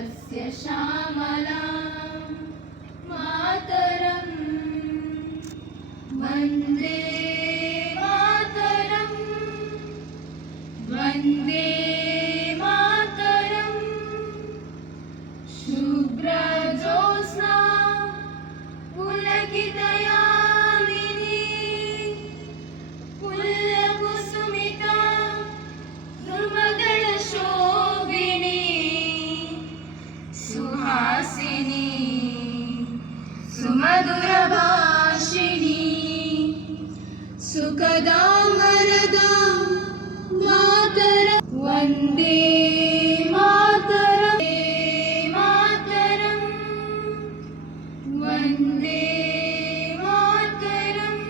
सस्यश्यामला मातरं वन्दे मातरं वन्दे मातरं शुभ्रज्योत्स्ना पुलकितयामिनी पुल्लकुसुमिता ध्रुवदलशोभिनी सुहासिनी सुमधुरभाषिणी सुखदां वरदां मातरं वन्दे मातरं मातरं वन्दे मातरम्।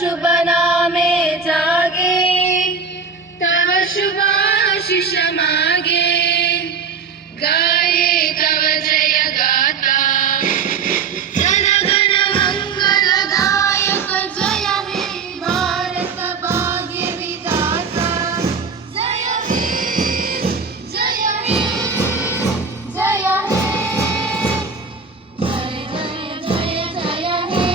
शुभ नामे जागे तव शुभाशिष मागे गाये तव जय गाता जन गण मंगलदायक जय हे भारत भाग्य विधाता जय हे जय हे जय हे जय जय जय जय हे।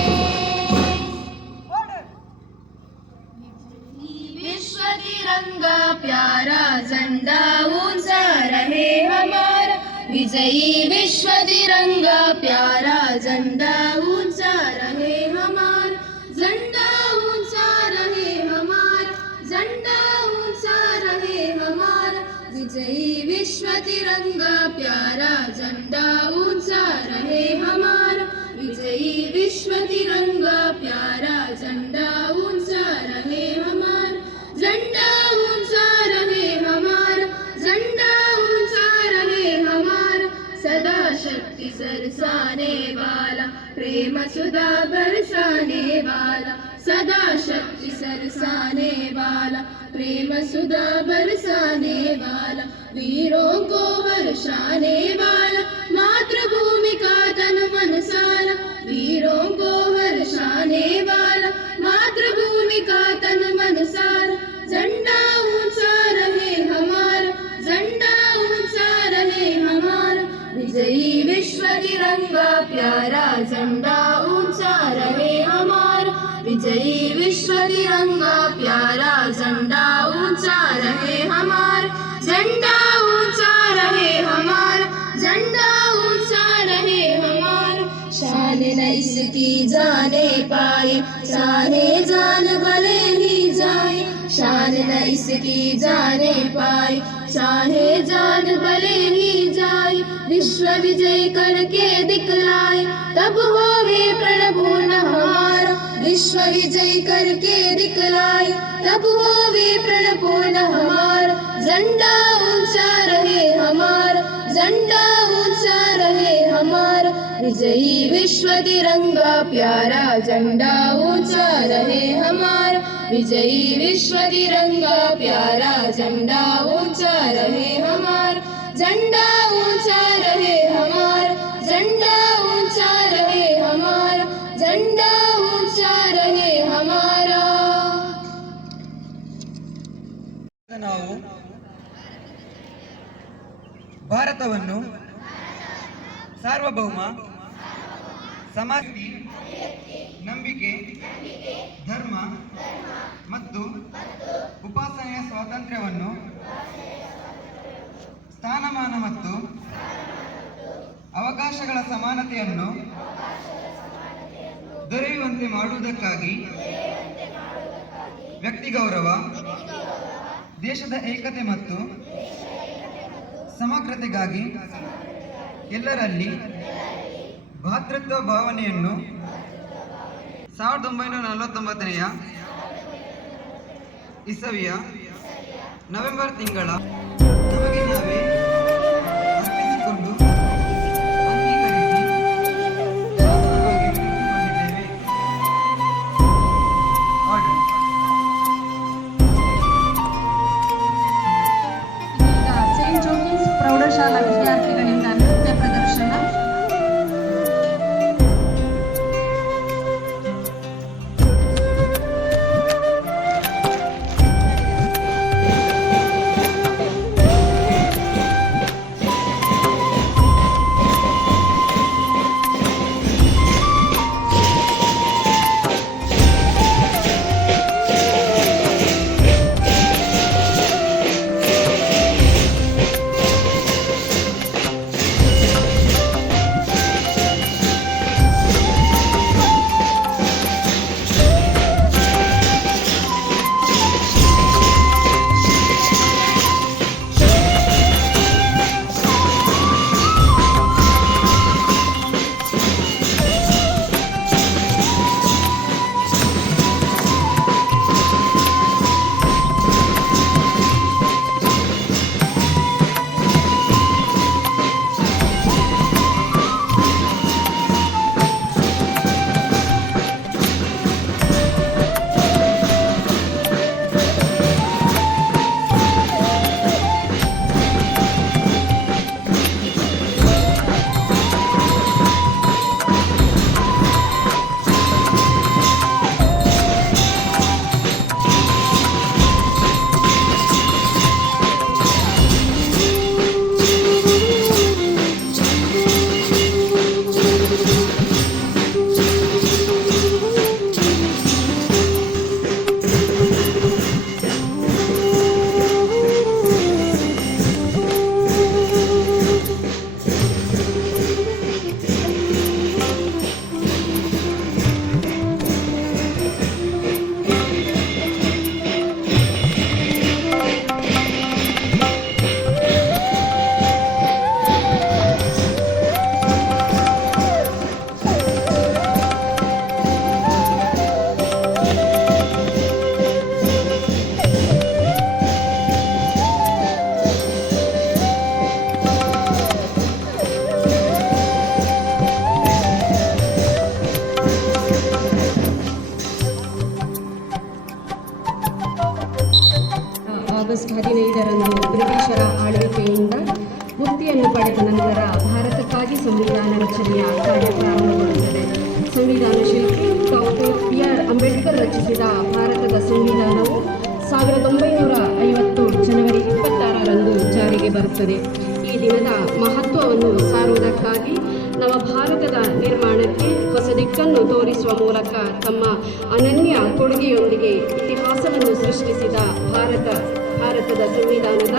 विश्व तिरंगा प्यारा झंडा ऊंचा रहे हमारा विजयी विश्व तिरंगा प्यारा झंडा ऊंचा रहे हमारा झंडा ऊंचा रहे हमारा झंडा ऊंचा रहे हमारा विजयी विश्व तिरंगा प्यारा झंडा ऊंचा रहे हमारा विजयी विश्व तिरंगा प्यारा झंडा ऊंचा रहे हमारा झंडा ऊंचा रहे हमारा झंडा ऊंचा रहे हमारा सदा शक्ति सरसाने वाला प्रेम सुधा बरसाने वाला सदा शक्ति सरसाने वाला प्रेम सुधा बरसाने वाला वीरों को वर्षाने वाला मातृभूमि का तन मन सारा वीरों को वर्षाने वाला मातृभूमि का तन मन सारा झंडा ऊंचा रहे हमारा झंडा ऊंचा रहे हमारा विजयी विश्व तिरंगा प्यारा झंडा ऊंचा रहे हमारा विजयी विश्व तिरंगा प्यारा झंडा ऊंचा रहे हमारा झंडा ऊंचा रहे हमारा झंडा ऊंचा रहे हमारा शान न इसकी जाने पाए चाहे जान भले ही जाए शान न इसकी जाने पाए चाहे जान भले ही जाए विश्व विजय करके दिखलाए तब होवे प्रण पूर्ण हमारा विश्व विजय करके दिखलाए तब होवे प्रण पूर्ण हमारा झंडा ऊंचा रहे हमारा झंडा ऊंचा रहे हमारा विजयी विश्व तिरंगा प्यारा झंडा ऊंचा रहे हमारा विजयी विश्व तिरंगा प्यारा झंडा ऊंचा रहे हमारा झंडा ऊंचा रहे हमारा झंडा ऊंचा रहे हमारा झंडा ऊंचा रहे हमारा। ನಾವು ಭಾರತವನ್ನು ಸಾರ್ವಭೌಮ ಸಮಾಜ ನಂಬಿಕೆ ಧರ್ಮ ಸ್ವಾತಂತ್ರ್ಯವನ್ನು ಸ್ಥಾನಮಾನ ಮತ್ತು ಅವಕಾಶಗಳ ಸಮಾನತೆಯನ್ನು ದೊರೆಯುವಂತೆ ಮಾಡುವುದಕ್ಕಾಗಿ ವ್ಯಕ್ತಿ ಗೌರವ, ದೇಶದ ಏಕತೆ ಮತ್ತು ಸಮಗ್ರತೆಗಾಗಿ ಎಲ್ಲರಲ್ಲಿ ಭ್ರಾತೃತ್ವ ಭಾವನೆಯನ್ನು 1949ನೇ ಇಸವಿಯ ನವೆಂಬರ್ ತಿಂಗಳ ನಮಗೆ ನಾವೇ ಅರ್ಪಿಸಿಕೊಂಡು ಅಂಗೀಕರಿಸಿ ಶಾಸನವಾಗಿ ರೂಪಿಸಿಕೊಂಡಿದ್ದೇವೆ. ಆರ್ಡರ್. ಈಗ ಸೇಂಟ್ ಜೋಸೆಫ್ಸ್ ಪ್ರೌಢಶಾಲಾ ವಿದ್ಯಾರ್ಥಿಗಳಿಂದ ನೃತ್ಯ ಪ್ರದರ್ಶನ. ಆಗಸ್ಟ್ 15ರಂದು ಬ್ರಿಟಿಷರ ಆಳ್ವಿಕೆಯಿಂದ ಮುಕ್ತಿಯನ್ನು ಪಡೆದ ನಂತರ ಭಾರತಕ್ಕಾಗಿ ಸಂವಿಧಾನ ರಚನೆಯ ಕಾರ್ಯ ಪ್ರಾರಂಭಗೊಳ್ಳುತ್ತದೆ. ಸಂವಿಧಾನ ಶಿಲ್ಪಿ ಡಾಕ್ಟರ್ ಬಿ.ಆರ್. ಅಂಬೇಡ್ಕರ್ ರಚಿಸಿದ ಭಾರತದ ಸಂವಿಧಾನವು 1950 ಜನವರಿ 26ರಂದು ಜಾರಿಗೆ ಬರುತ್ತದೆ. ಈ ದಿನದ ಮಹತ್ವವನ್ನು ಸಾರುವುದಕ್ಕಾಗಿ ನವ ಭಾರತದ ನಿರ್ಮಾಣಕ್ಕೆ ಹೊಸ ದಿಕ್ಕನ್ನು ತೋರಿಸುವ ಮೂಲಕ ತಮ್ಮ ಅನನ್ಯ ಕೊಡುಗೆಯೊಂದಿಗೆ ಇತಿಹಾಸವನ್ನು ಸೃಷ್ಟಿಸಿದ ಭಾರತದ ಸಂವಿಧಾನದ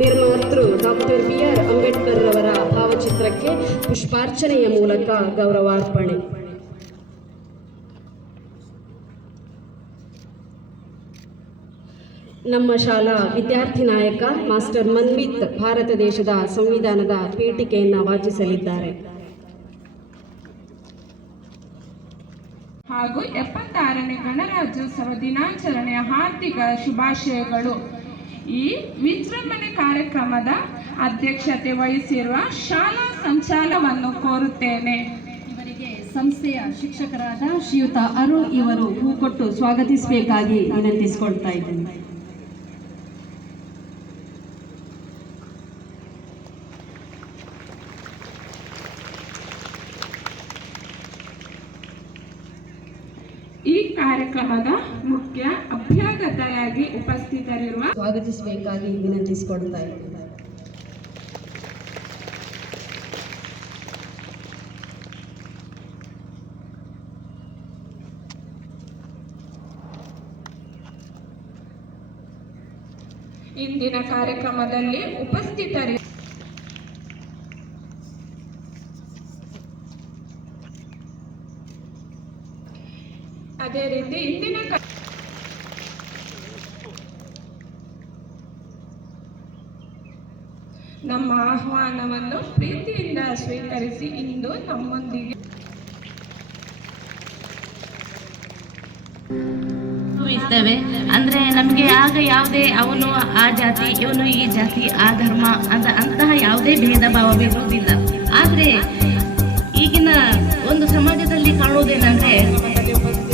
ನಿರ್ಮಾತೃ ಡಾಕ್ಟರ್ ಬಿ.ಆರ್. ಅಂಬೇಡ್ಕರ್ ರವರ ಭಾವಚಿತ್ರಕ್ಕೆ ಪುಷ್ಪಾರ್ಚನೆಯ ಮೂಲಕ ಗೌರವಾರ್ಪಣೆ. ನಮ್ಮ ಶಾಲಾ ವಿದ್ಯಾರ್ಥಿ ನಾಯಕ ಮಾಸ್ಟರ್ ಮನ್ವಿತ್ ಭಾರತ ದೇಶದ ಸಂವಿಧಾನದ ಪೀಠಿಕೆಯನ್ನು ವಾಚಿಸಲಿದ್ದಾರೆ. ಹಾಗೂ 76ನೇ ಗಣರಾಜ್ಯೋತ್ಸವ ದಿನಾಚರಣೆಯ ಹಾರ್ದಿಕ ಶುಭಾಶಯಗಳು. ಈ ವಿಜೃಂಭಣೆ ಕಾರ್ಯಕ್ರಮದ ಅಧ್ಯಕ್ಷತೆ ವಹಿಸಿರುವ ಶಾಲಾ ಸಂಚಾಲವನ್ನು ಕೋರುತ್ತೇನೆ. ಇವರಿಗೆ ಸಂಸ್ಥೆಯ ಶಿಕ್ಷಕರಾದ ಶ್ರೀಯುತ ಅರುಣ್ ಇವರು ಹೂಕೊಟ್ಟು ಸ್ವಾಗತಿಸಬೇಕಾಗಿ ವಿನಂತಿಸಿಕೊಳ್ತಾ ಇದ್ದೇನೆ. ಈ ಕಾರ್ಯಕ್ರಮದ ಮುಖ್ಯ ಅಭ್ಯಾಗತೆಯಾಗಿ ಉಪಸ್ಥಿತರಿರುವ ಸ್ವಾಗತಿಸಬೇಕಾಗಿ ವಿನಂತಿಸಿಕೊಳ್ತಾ ಇದ್ದೇನೆ. ಇಂದಿನ ಕಾರ್ಯಕ್ರಮದಲ್ಲಿ ಉಪಸ್ಥಿತರಿ ಅದೇ ರೀತಿ ಇಂದಿನ ನಮ್ಮ ಆಹ್ವಾನವನ್ನು ಪ್ರೀತಿಯಿಂದ ಸ್ವೀಕರಿಸಿ ಇಂದು ನಮ್ಮೊಂದಿಗೆ ಇರ್ತೇವೆ. ಅಂದ್ರೆ ನಮಗೆ ಆಗ ಯಾವುದೇ ಅವನು ಆ ಜಾತಿ ಇವನು ಈ ಜಾತಿ ಆ ಧರ್ಮ ಅಂತಹ ಯಾವುದೇ ಭೇದ ಭಾವವಿರುವುದಿಲ್ಲ. ಆದ್ರೆ ಈಗಿನ ಒಂದು ಸಮಾಜದಲ್ಲಿ ಕಾಣುವುದೇನೆಂದ್ರೆ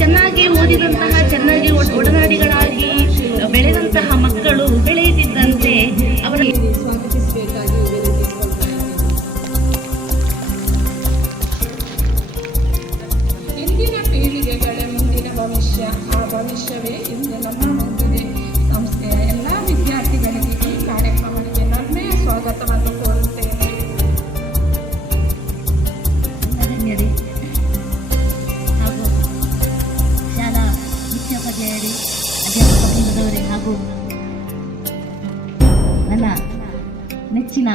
ಚೆನ್ನಾಗಿ ಓದಿದಂತಹ ಚೆನ್ನಾಗಿ ಒಡನಾಡಿಗಳಾಗಿ ಬೆಳೆದಂತಹ ಮಕ್ಕಳು ಬೆಳೆಯುತ್ತಿದ್ದಂತೆ ಅವರ ಸ್ವಾಗತಿಸಬೇಕಾಗಿ ಇಂದಿನ ಪೀಳಿಗೆಗಳೇ ಮುಂದಿನ ಭವಿಷ್ಯ. ಆ ಭವಿಷ್ಯವೇ ಇಂದು ನಮ್ಮ ಮುಂದಿದೆ. ಸಂಸ್ಥೆಯ ಎಲ್ಲ ವಿದ್ಯಾರ್ಥಿಗಳಿಗೆ ಈ ಕಾರ್ಯಕ್ರಮಕ್ಕೆ ನನ್ನೆಯ ಸ್ವಾಗತವನ್ನು ಕೋರುತ್ತೇನೆ. ಹಾಗೂ ಶಾಲಾ ಮುಖ್ಯೋಪಾಧ್ಯಾಯರೇ, ಅಧ್ಯಾಪಕ ವೃಂದದವರೇ ಹಾಗೂ ನನ್ನ ನೆಚ್ಚಿನ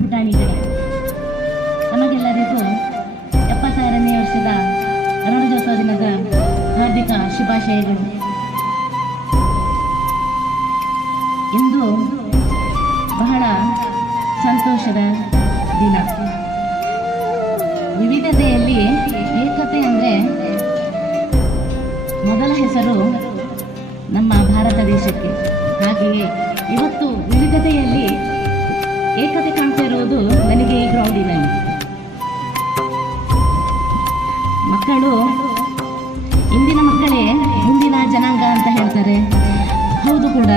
ಪುಟಾಣಿಗಳೇ, ನಮಗೆಲ್ಲರಿಗೂ 76ನೇ ವರ್ಷದ ಗಣರಾಜ್ಯೋತ್ಸವ ದಿನದ ಹಾರ್ದಿಕ ಶುಭಾಶಯಗಳು. ಇಂದು ಬಹಳ ಸಂತೋಷದ ದಿನ. ವಿವಿಧತೆಯಲ್ಲಿ ಏಕತೆ ಅಂದರೆ ಮೊದಲ ಹೆಸರು ನಮ್ಮ ಭಾರತ ದೇಶಕ್ಕೆ. ಹಾಗೆಯೇ ಇವತ್ತು ವಿವಿಧತೆಯಲ್ಲಿ ಏಕತೆ ಕಾಣ್ತಾ ಇರುವುದು ನನಗೆ ಈ ಗ್ರೌಂಡಿನಲ್ಲಿ. ಮಕ್ಕಳು ಇಂದಿನ ಮಕ್ಕಳೇ ಮುಂದಿನ ಜನಾಂಗ ಅಂತ ಹೇಳ್ತಾರೆ. ಹೌದು ಕೂಡ.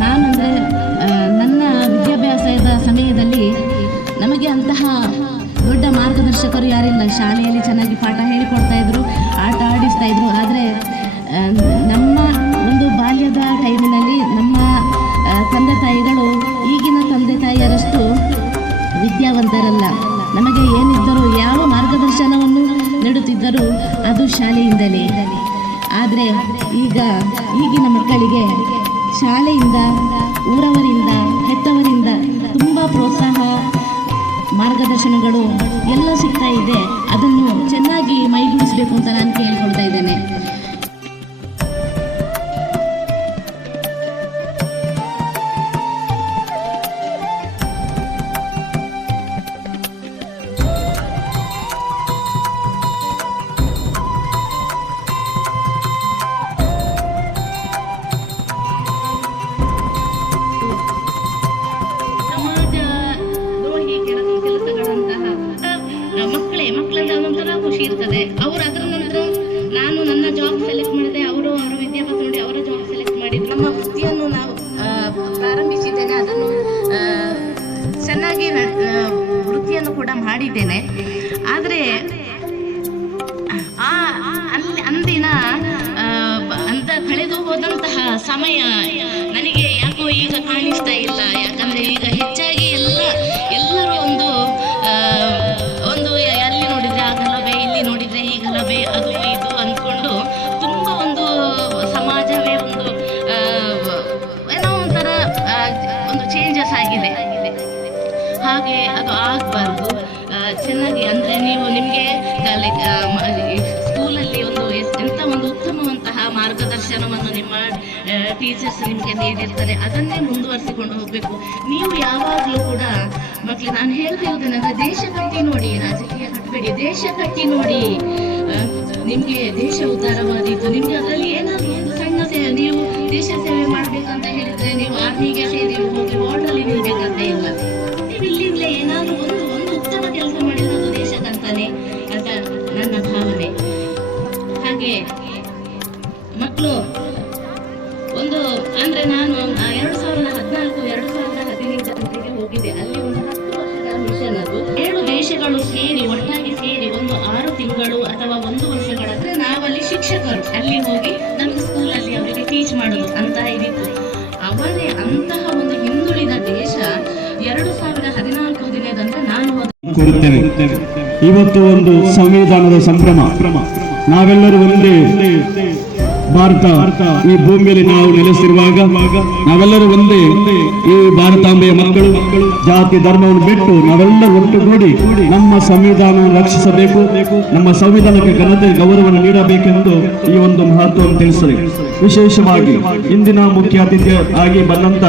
ನಾನಂದರೆ ನನ್ನ ವಿದ್ಯಾಭ್ಯಾಸದ ಸಮಯದಲ್ಲಿ ನಮಗೆ ಅಂತಹ ದೊಡ್ಡ ಮಾರ್ಗದರ್ಶಕರು ಯಾರಿಲ್ಲ. ಶಾಲೆಯಲ್ಲಿ ಚೆನ್ನಾಗಿ ಪಾಠ ಹೇಳಿಕೊಡ್ತಾ ಇದ್ರು, ಆಟ ಆಡಿಸ್ತಾ ಇದ್ರು. ಆದರೆ ನಮ್ಮ ಒಂದು ಬಾಲ್ಯದ ಟೈಮಿನಲ್ಲಿ ನಮ್ಮ ತಂದೆ ತಾಯಿಗಳು ಈಗಿನ ತಂದೆ ತಾಯಿಯರಷ್ಟು ವಿದ್ಯಾವಂತರಲ್ಲ. ನಮಗೆ ಏನಿದ್ದರೂ ಯಾವ ಮಾರ್ಗದರ್ಶನವನ್ನು ನೀಡುತ್ತಿದ್ದರೂ ಅದು ಶಾಲೆಯಿಂದಲೇ. ಆದರೆ ಈಗಿನ ಮಕ್ಕಳಿಗೆ ಶಾಲೆಯಿಂದ, ಊರವರಿಂದ, ಹೆತ್ತವರಿಂದ ತುಂಬ ಪ್ರೋತ್ಸಾಹ, ಮಾರ್ಗದರ್ಶನಗಳು ಎಲ್ಲ ಸಿಗ್ತಾ ಇದೆ. ಅದನ್ನು ಚೆನ್ನಾಗಿ ಮೈಗೂಡಿಸಬೇಕು ಅಂತ ನಾನು ಕೇಳಿಕೊಳ್ತಾ ಇದ್ದೇನೆ. ಮಕ್ಕಳಂದ್ರೆ ಒಂಥರ ಖುಷಿ ಇರ್ತದೆ. ಅವರು ಅದರ ನಂತರ ನಾನು ನನ್ನ ಜಾಬ್ ಸೆಲೆಕ್ಟ್ ಮಾಡಿದೆ, ಅವರು ಅವರ ವಿದ್ಯಾಭ್ಯಾಸ ನೋಡಿ ಅವರ ಜಾಬ್ ಸೆಲೆಕ್ಟ್ ಮಾಡಿದ್ರು. ನಮ್ಮ ವೃತ್ತಿಯನ್ನು ನಾವು ಪ್ರಾರಂಭಿಸಿದ್ದೇನೆ, ಅದನ್ನು ಚೆನ್ನಾಗಿ ವೃತ್ತಿಯನ್ನು ಕೂಡ ಮಾಡಿದ್ದೇನೆ. ಆದರೆ ಅಂದಿನ ಅಂತ ಕಳೆದು ಹೋದಂತಹ ಸಮಯ ನನಗೆ ಯಾಕೋ ಈಗ ಕಾಣಿಸ್ತಾ ಇಲ್ಲ. ಯಾಕಂದ್ರೆ ಈಗ ಹೆಚ್ಚಾಗಿ ಎಲ್ಲರೂ ಒಂದು ಅಲ್ಲಿ ನೋಡಿದ್ರೆ ಆಗಲ್ಲವೇ, ಇಲ್ಲಿ ನೋಡಿದ್ರೆ ಈಗಲ್ಲವೇ, ಅದು ಇದು ಅಂದ್ಕೊಂಡು ತುಂಬ ಒಂದು ಸಮಾಜವೇ ಒಂದು ಏನೋ ಒಂಥರ ಒಂದು ಚೇಂಜಸ್ ಆಗಿದೆ. ಹಾಗೆ ಅದು ಆಗಬಾರ್ದು. ಚೆನ್ನಾಗಿ ಅಂದರೆ ನಿಮಗೆ ಸ್ಕೂಲಲ್ಲಿ ಎಂಥ ಒಂದು ಉತ್ತಮವಂತಹ ಮಾರ್ಗದರ್ಶನವನ್ನು ನಿಮ್ಮ ಟೀಚರ್ಸ್ ನಿಮಗೆ ನೀಡಿರ್ತಾರೆ, ಅದನ್ನೇ ಮುಂದುವರಿಸಿಕೊಂಡು ಹೋಗಬೇಕು. ನೀವು ಯಾವಾಗಲೂ ಕೂಡ ಮಕ್ಕಳು, ನಾನು ಹೇಳ್ತಿರೋದೇನೆಂದರೆ ದೇಶ ಕಟ್ಟಿ ನೋಡಿ, ರಾಜಕೀಯ ಕಟ್ಟಬೇಡಿ, ದೇಶ ಕಟ್ಟಿ ನೋಡಿ. ನಿಮಗೆ ದೇಶ ಉದ್ಧಾರವಾದೀತು. ನಿಮಗೆ ಅದರಲ್ಲಿ ಏನಾದರೂ ಒಂದು ಸಣ್ಣ ಸೇವೆ, ನೀವು ದೇಶ ಸೇವೆ ಮಾಡಬೇಕಂತ ಹೇಳಿದರೆ ನೀವು ಆರ್ಮಿಗೆ ಸೇರಿ ಹೋಗಿ ವಾರ್ಡಲ್ಲಿ ನಿಲ್ಬೇಕಂತ ಇಲ್ಲ. ನೀವು ಇಲ್ಲಿಂದಲೇ ಏನಾದರೂ ಒಂದು ಉತ್ತಮ ಕೆಲಸ ಮಾಡಿದ್ರೆ ಅದು ದೇಶಕ್ಕಂತಾನೆ ಅಂತ ನನ್ನ ಭಾವನೆ. ಹಾಗೆ ಮಕ್ಕಳು ಒಂದು ಅಂದರೆ ನಾನು 2014-2015 ಹೋಗಿದೆ. ಅಲ್ಲಿ ಒಂದು 10 ವರ್ಷಗಳ ಮಿಷನ್. ಅದು 7 ದೇಶಗಳು ಸೇರಿ ಒಟ್ಟಾಗಿ ಸೇರಿ ಒಂದು 6 ತಿಂಗಳು ಅಥವಾ 1 ವರ್ಷಗಳಂದ್ರೆ ನಾವಲ್ಲಿ ಶಿಕ್ಷಕರು ಅಲ್ಲಿ ಹೋಗಿ ನಮ್ಮ ಸ್ಕೂಲಲ್ಲಿ ಅವರಿಗೆ ಟೀಚ್ ಮಾಡೋದು ಅಂತ ಇದಿತ್ತು. ಅವರೇ ಅಂತಹ ಒಂದು ಹಿಂದುಳಿದ ದೇಶ 2014-15 ನಾನು ಕೋರುತ್ತೇನೆ. ಇವತ್ತು ಒಂದು ಸಂವಿಧಾನದ ಸಂಭ್ರಮ. ನಾವೆಲ್ಲರೂ ಒಂದೇ ಭಾರತ ಈ ಭೂಮಿಯಲ್ಲಿ ನಾವು ನೆಲೆಸಿರುವಾಗ ನಾವೆಲ್ಲರೂ ಒಂದೇ ಈ ಭಾರತಾಂಬೆಯ ಮಕ್ಕಳು ಜಾತಿ ಧರ್ಮವನ್ನು ಬಿಟ್ಟು ನಾವೆಲ್ಲ ಒಟ್ಟುಗೂಡಿ ನಮ್ಮ ಸಂವಿಧಾನವನ್ನು ರಕ್ಷಿಸಬೇಕು, ನಮ್ಮ ಸಂವಿಧಾನಕ್ಕೆ ಘನತೆ ಗೌರವವನ್ನು ನೀಡಬೇಕೆಂದು ಈ ಒಂದು ಮಹತ್ವವನ್ನು ತಿಳಿಸಿದೆ. ವಿಶೇಷವಾಗಿ ಇಂದಿನ ಮುಖ್ಯ ಅತಿಥಿ ಆಗಿ ಬಂದಂತ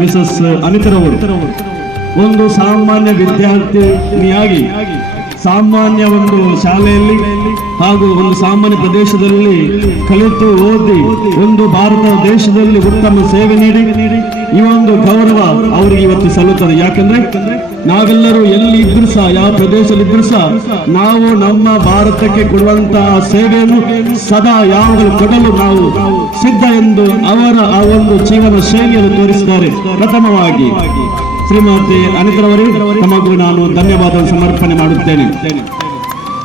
ಮಿಸಸ್ ಅನಿತರವರು ಒಂದು ಸಾಮಾನ್ಯ ವಿದ್ಯಾರ್ಥಿನಿಯಾಗಿ ಸಾಮಾನ್ಯ ಒಂದು ಶಾಲೆಯಲ್ಲಿ ಹಾಗೂ ಒಂದು ಸಾಮಾನ್ಯ ಪ್ರದೇಶದಲ್ಲಿ ಕಲಿತು ಓದಿ ಒಂದು ಭಾರತ ದೇಶದಲ್ಲಿ ಉತ್ತಮ ಸೇವೆ ನೀಡಿ ಈ ಒಂದು ಗೌರವ ಅವರಿಗೆ ಇವತ್ತು ಸಲ್ಲುತ್ತದೆ. ಯಾಕಂದ್ರೆ ನಾವೆಲ್ಲರೂ ಎಲ್ಲಿ ಇದ್ರು ಸಹ, ಯಾವ ಪ್ರದೇಶದಲ್ಲಿ ಇದ್ರು ಸಹ, ನಾವು ನಮ್ಮ ಭಾರತಕ್ಕೆ ಕೊಡುವಂತಹ ಸೇವೆಯನ್ನು ಸದಾ ಯಾವಾಗಲೂ ಕೊಡಲು ನಾವು ಸಿದ್ಧ ಎಂದು ಅವರ ಆ ಒಂದು ಜೀವನ ಶೈಲಿಯನ್ನು ತೋರಿಸಿದ್ದಾರೆ. ಪ್ರಥಮವಾಗಿ ಶ್ರೀಮತಿ ಅನಿತರವರೇ, ತಮಗೂ ನಾನು ಧನ್ಯವಾದ ಸಮರ್ಪಣೆ ಮಾಡುತ್ತೇನೆ.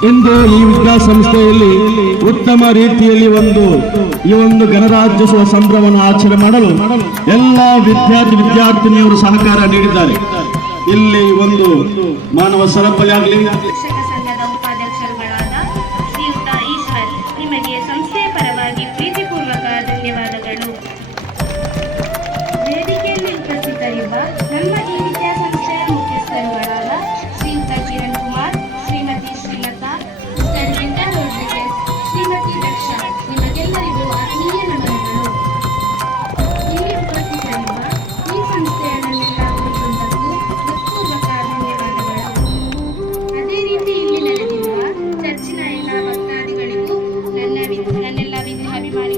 ಇಂದು ಈ ವಿದ್ಯಾಸಂಸ್ಥೆಯಲ್ಲಿ ಉತ್ತಮ ರೀತಿಯಲ್ಲಿ ಈ ಒಂದು ಗಣರಾಜ್ಯೋತ್ಸವ ಸಂಭ್ರಮವನ್ನು ಆಚರಣೆ ಮಾಡಲು ಎಲ್ಲ ವಿದ್ಯಾರ್ಥಿನಿಯರು ಸಹಕಾರ ನೀಡಿದ್ದಾರೆ. ಇಲ್ಲಿ ಒಂದು ಮಾನವ ಸರಪಳಿ ಆಗಲಿ, ಶಿಕ್ಷಕ ಸಂಘದ ಉಪಾಧ್ಯಕ್ಷರುಗಳಾದ ಶ್ರೀಯುತ ಈಶ್ವರ್, ನಿಮಗೆ ಸಂಸ್ಥೆಯ ಪರವಾಗಿ ಪ್ರೀತಿಪೂರ್ವಕ ಧನ್ಯವಾದಗಳು. ವೇದಿಕೆಯಲ್ಲಿ ಉಪಸ್ಥಿತರಿರುವ ನಮ್ಮ ಈ ವಿದ್ಯಾಸಂಸ್ಥೆಯ ಮುಖ್ಯಸ್ಥರುಗಳಾದ ಶ್ರೀಯುತ ಕಿರಣ್ ಕುಮಾರ್, ಶ್ರೀಮತಿ ಶ್ರೀಲತಾ, ಮಿಸ್ಟರ್ ವೆಂಕಟ ರೋಡ್ರಿಗೆಸ್, ಶ್ರೀಮತಿ ದಕ್ಷಾ, ನಿಮಗೆಲ್ಲರಿಗೂ ಆತ್ಮೀಯ ನಮನಗಳು. ಇಲ್ಲಿ ಉಪಸ್ಥಿತರಿರುವ ಈ ಸಂಸ್ಥೆಯ ನನ್ನೆಲ್ಲ ವೃಂದಕ್ಕೂ ಹೃತ್ಪೂರ್ವಕ ಧನ್ಯವಾದಗಳು. ಅದೇ ರೀತಿ ಇಲ್ಲಿ ನಡೆದಿರುವ ಚರ್ಚಿನ ಎಲ್ಲ ಭಕ್ತಾದಿಗಳಿಗೂ ನನ್ನೆಲ್ಲ ವಿದ್ಯಾಭಿಮಾನಿ